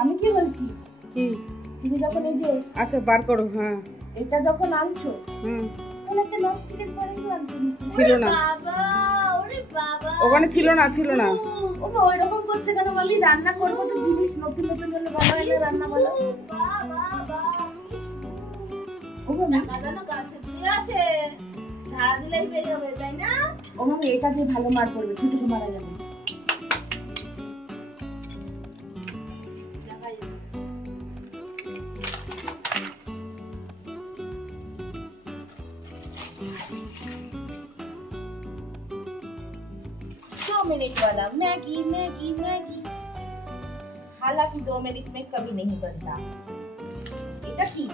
আমি কি বলছি কি তুমি যখন এই যে আচ্ছা বার করো। হ্যাঁ এটা যখন আনছো হুম তাহলে একটা ননস্টিকের কড়াই আনছো ছিল না বাবা ওরে বাবা ওখানে ছিল না ওমা ওই রকম করছে কেন আমি রান্না করব তো জিনিস নতুন নতুন হলে ভালো হয় না রান্না বলো বাবা বাবা ওমা টাকা দাও গাছে দিয়ে আসে ঝাড়া দিলেই বেরিয়ে হবে তাই না ওমা এটা দিয়ে ভালো মার পড়বে ছুটে মারা যাবে দেখা যাচ্ছে 2 मिनट वाला मैगी मैगी मैगी हालांकि 2 मिनट में कभी नहीं बनता এটা কি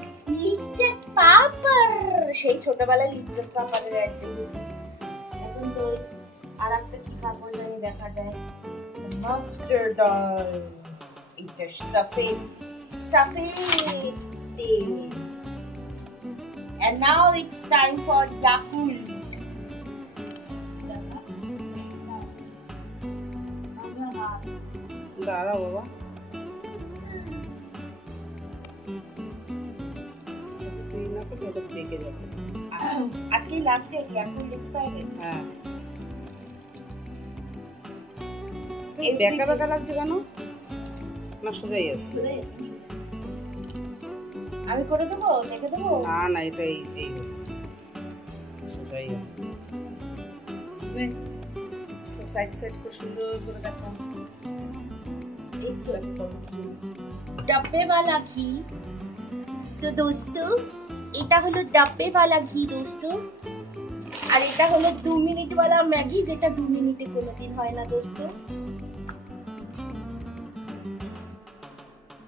লিচেট পাপড় সেই ছোটবেলায় লিচেট পাপড়ের অ্যাড দেখেছি এখন তো আরেকটা কি পাপড় জানি দেখা যায় মাস্টার্ড অয়েল এটা সফেদ সফেদ তেল and now it's time for Yakult দাঁড়াও বাবা তুই না তো এটা পেকে যাচ্ছে আজকে লাস্ট ডে Yakult এক্সপায়ার হ্যাঁ এই বেকা বেকা লাগছে কেন না সোজাই আছে আমি করে দেবো দেখে দেবো না না এটা এই সোজাই আছে নে সব সাইড সাইড করে সুন্দর করে দেখাও डब्बे वाला घी तो दोस्तों এটা হলো डब्बे वाला घी दोस्तों আর এটা হলো 2 মিনিট वाला ম্যাগি যেটা 2 মিনিটে কোনোদিন হয় না दोस्तों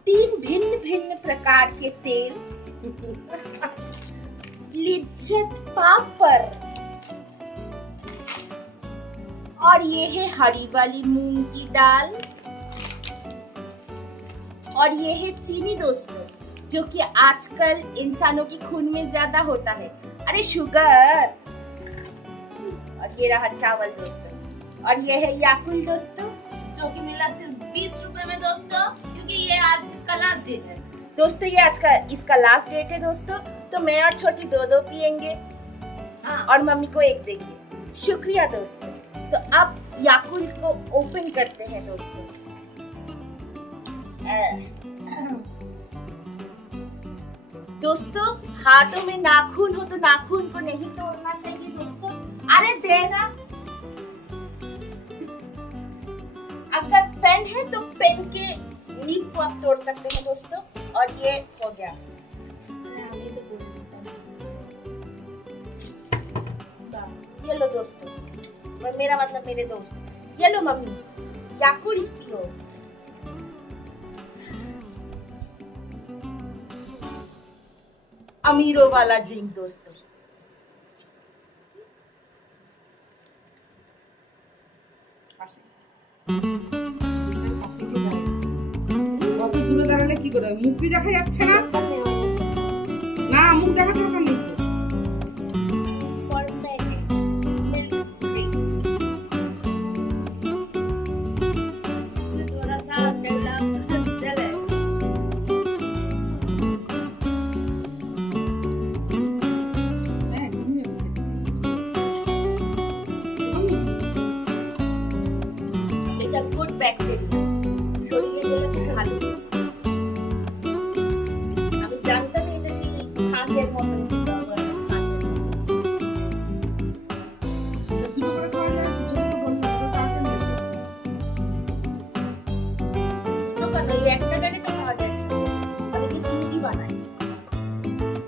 तीन भिन्न भिन्न प्रकार के तेल लिज्जत पापड़ और ये है हरी वाली मूंग की दाल और ये है चीनी दोस्तों जो कि आजकल इंसानों की खून में ज्यादा होता है अरे शुगर और ये रहा चावल दोस्तों और ये है याकुल दोस्तों जो कि मिला सिर्फ 20 रुपए में दोस्तों क्योंकि ये आज इसका लास्ट डेट है दोस्तों ये आज का इसका लास्ट डेट है दोस्तों तो मैं और छोटी दो पियेंगे हाँ और मम्मी को एक देंगे शुक्रिया दोस्तों तो अब याकुल को ओपन करते हैं दोस्तों दोस्तों हाथों में नाखून हो तो नाखून को नहीं तोड़ना चाहिए दोस्तों अरे देना अगर पेन है तो पेन के लीफ को आप तोड़ सकते हैं दोस्तों और ये हो गया ये लो दोस्तों मेरा मतलब मेरे दोस्त ये लो मम्मी याकुल पियो अमीरों वाला ड्रिंक दोस्तों কত দূরে দাঁড়ালে কি করে মুখ দেখা যাচ্ছে না না মুখ দেখা দরকার নেই इसमें थोड़ा सा डेवलप चले এটা গুড ব্যাকটেরিয়া শরীরে গেলে খুব ভালো আমি জানতাম এটা সেই শাঁসের মতন দিতে হবে দুটো করে খাওয়া যাচ্ছে ছোট বন্ধু কাটে না দোকানে এই একটা প্যাকেটে পাওয়া যায় অনেকে স্মুদি বানায়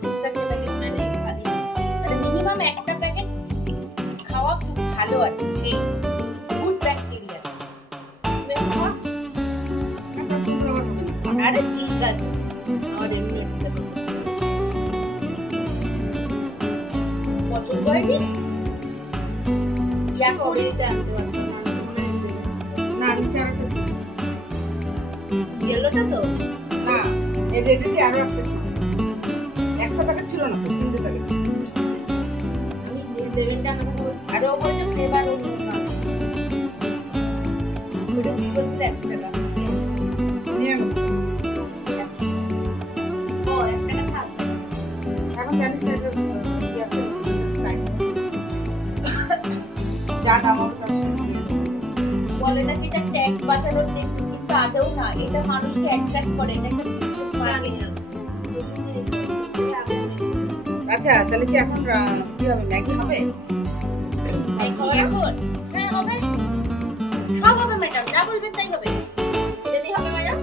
একটা প্যাকেট মানে খালি মানে মিনিমাম একটা প্যাকেট খাওয়া খুব ভালো আর কি এই গুড ব্যাকটেরিয়া আরে ঠিক আছে আর এমনি পছন্দ হয়নি ইয়া করে এটা আনতে পারবো না নিচে আরেকটা ছিল ইয়েলোটা তো না এই রেডেতে আরো একটা ছিল একটা প্যাকেট ছিল না তো তিনটে প্যাকেট আমি লেভেলটা আনাতে বলছি আর ও বলছে ফ্লেভার অন্য না ওটা কি বলছিল 1 টাকা নিয়ে থাক আমার কাছে বলে নাকি এটা ট্যাক্স বাঁচানোর টেকনিক, কিন্তু আদৌ না, এটা মানুষকে অ্যাট্রাক্ট করে, এটা একটা বিজনেস মার্কেটিং। আচ্ছা তাহলে কি এখন কি হবে, ম্যাগি হবে? এখন হ্যাঁ হবে, সব হবে ম্যাডাম, যা বলবেন তাই হবে। যদি হবে ম্যাডাম,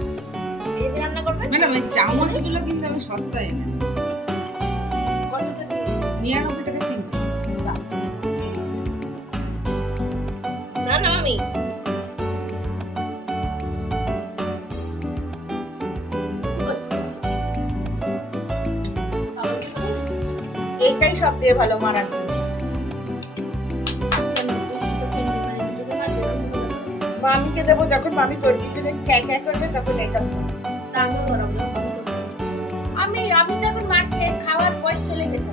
এই যে রান্না করবেন ম্যাডাম এই চামচগুলো কিন্তু আমি সস্তায় এনেছি, কত টাকা? 99 টাকা কিনতে। না না আমি এইটাই সব দিয়ে ভালো মারার জন্য। মামিকে দেবো, যখন মামি তোর পিছনে ক্যাঁ করবে তখন এটা আমি আমি তো এখন মার খেয়ে খাওয়ার বয়স চলে গেছে।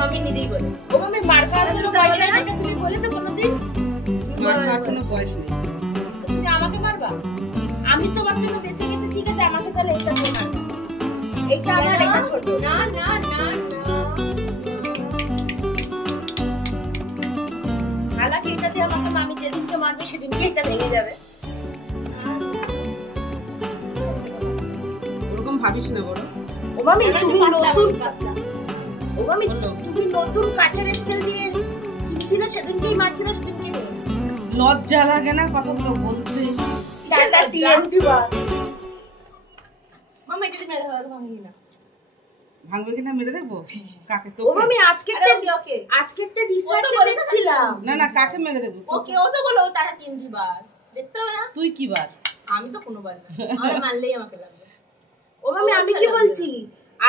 মামি নিজেই বলে, ও মামি মার খাওয়ার কোনো বয়স নেই, এটা তুমি বলেছো কোনোদিন? মার খাওয়ার কোনো বয়স নেই। তুমি আমাকে মারবা? আমি তোমার জন্য বেঁচে গেছি, ঠিক আছে, আমাকে তাহলে এটা দিয়ে মারবা। এটা আমার, এটা ছোট। না না না হালাকি এটা দিয়ে আমাকে মামি যেদিনকে মারবে সেদিনকে এটা ভেঙে যাবে। ওরকম ভাবিস না বড়। ও মামি তুমি নতুন ও মামি তুমি নতুন কাঠের স্কেল দিয়ে কিনছিলে, সেদিনকেই মারছিল, সেদিনকেই ভেঙে। লজ্জা লাগে না কথাগুলো বলতে? টাটা টিএমটি বার মামা এটা মেরে ধরো, ভাঙি না। ভাঙবে কিনা মেরে দেখবো? কাকে? তো ও মামি আজকে ওকে আজকে একটা রিসার্চ দেখছিলাম। না না, কাকে মেরে দেখবো? ওকে ও তো বলো টাটা 3 বার দেখতে হবে না? তুই কি বার? আমি তো কোনোবার না, আমার মারলেই আমাকে লাগবে। ও মামি আমি কি বলছি,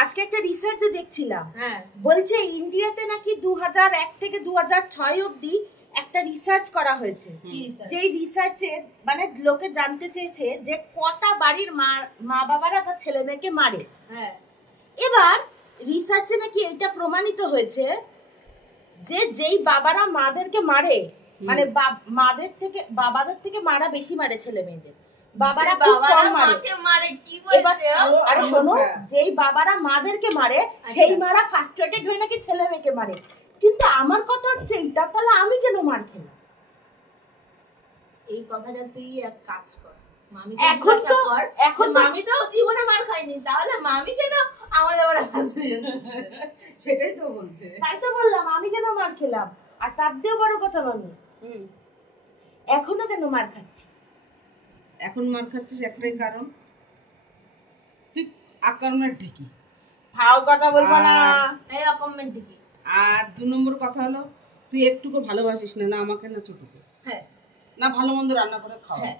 আজকে একটা রিসার্চে দেখছিলাম, হ্যাঁ বলছে ইন্ডিয়াতে নাকি 2001 থেকে 2006 অবধি একটা রিসার্চ করা হয়েছে। যেই রিসার্চে মানে লোকে জানতে চেয়েছে যে কটা বাড়ির মা বাবারা তার ছেলে মেয়েকে মারে। হ্যাঁ এবার রিসার্চে নাকি এটা প্রমাণিত হয়েছে যে যেই বাবারা মাদেরকে মারে, মানে বাবাদের থেকে মারা বেশি মারে ছেলে মেয়েদের, বাবারা খুব কম মারে। মারে কি এবার বলছে? আরে শোনো, যেই বাবারা মাদেরকে মারে সেই মারা ফার্স্ট্রেটেড হয়ে নাকি ছেলে মেয়েকে মারে। কিন্তু আমার কথা হচ্ছে এটা, তাহলে আমি কেন মার খেলাম? এই কথাটা তুই এক কাজ কর, মামি এখন তো এখন মামি তো জীবনে মার খায়নি, তাহলে মামি কেন আমাদের বড় হাসবে? সেটাই তো বলছে। তাই তো বললাম আমি কেন মার খেলাম। আর তার দিয়েও বড় কথা মামি, এখনো কেন মার খাচ্ছি? এখন মার খাচ্ছিস একটাই কারণ, তুই আকারণের ঢেকি। ফাও কথা বলবো না। এই অকমেন্ট দিকে। আর 2 নম্বর কথা হলো তুই একটুকু ভালোবাসিস না, না আমাকে না ছোটকে, হ্যাঁ না ভালো মন্দ রান্না করে খাওয়া। হ্যাঁ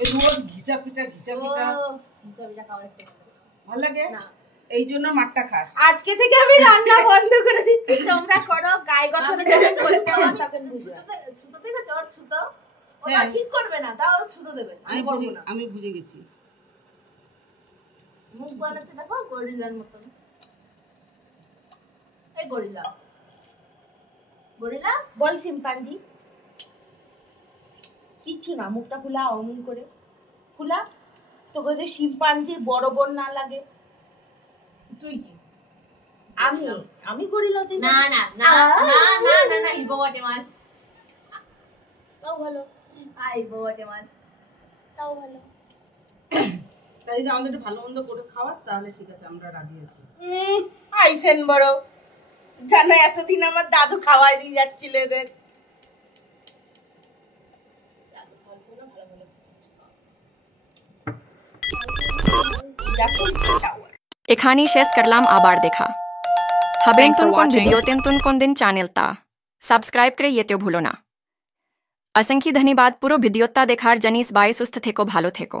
ওই রোজ ঘিচা পিঠা হিসাবটা খাওয়ার একটা ভালো লাগে না, এই জন্য মারটা খাস। আজকে থেকে আমি রান্না বন্ধ করে দিচ্ছি, তোমরা করো। গায়ে গঠনে যখন করতে হবে তখন বুঝবে। ছুতো থেকে চড় ছুতো, ওটা ঠিক করবে না, তাও ছুতো দেবে। আমি করব না, আমি বুঝে গেছি। মুখ বানাচ্ছে দেখো গরিলার মতন। এই গরিলা গরিলা বল শিম্পাঞ্জি, কিচ্ছু না, মুখটা খোলা, অমন করে খোলা। তোকে যদি শিম্পাঞ্জি বড় বোন না লাগে, তুই কি? আমি গরিলা। তুই না না না না না না না হিপোপটেমাস তাও ভালো, হিপোপটেমাস তাও ভালো। তাই যদি আমাদের একটু ভালো মন্দ করে খাওয়াস তাহলে ঠিক আছে, আমরা রাজি আছি। আইসেন বড় জানো, এতদিন আমার দাদু খাওয়াই দিয়ে যাচ্ছিল এদের। এখানেই শেষ করলাম, আবার দেখা হবেন তুন কোন ভিডিওতেন তুন কোন দিন চ্যানেলটা সাবস্ক্রাইব করে যেতেও ভুলো না। অসংখ্য ধন্যবাদ পুরো ভিডিওটা দেখার জন্য। বাই সুস্থ থেকো, ভালো থেকো।